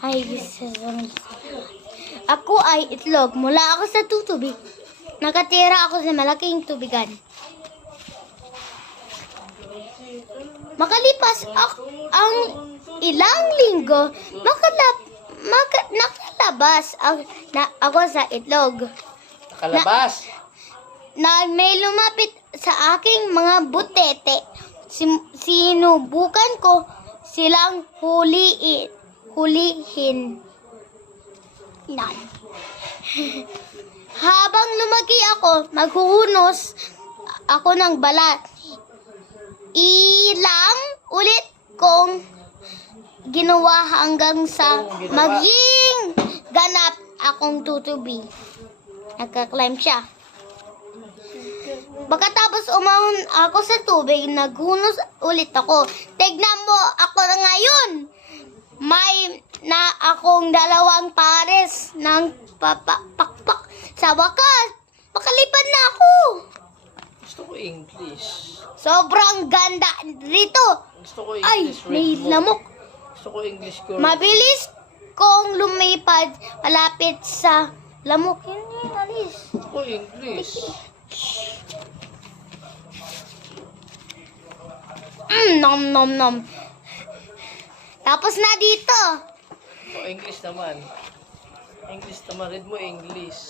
Ay, ako ay itlog. Mula ako sa tutubig. Nakatira ako sa malaking tubigan. Makalipas ang ilang linggo, nakalabas ako sa itlog. Kalabas. Na may lumapit sa aking mga butete. Sinubukan ko silang hulihin. Nan. Habang lumaki ako, maghuhunos ako ng balat. Ilang ulit kong ginawa hanggang sa maging ganap akong tutubi. Nagka-climb siya. Pagkatapos umahon ako sa tubig, naghunos ulit ako. Tignan mo ako na ngayon. May na akong dalawang pares ng pakpak. Sa wakas, makalipad na ako. Gusto ko English. Sobrang ganda rito. Gusto ko Ay, English. may lamok. Gusto ko English ko. Mabilis kong lumipad malapit sa lamok. Yun yung alis. Gusto ko English. Nom nom nom. Tapos na dito. O, English naman. English naman. Read mo English.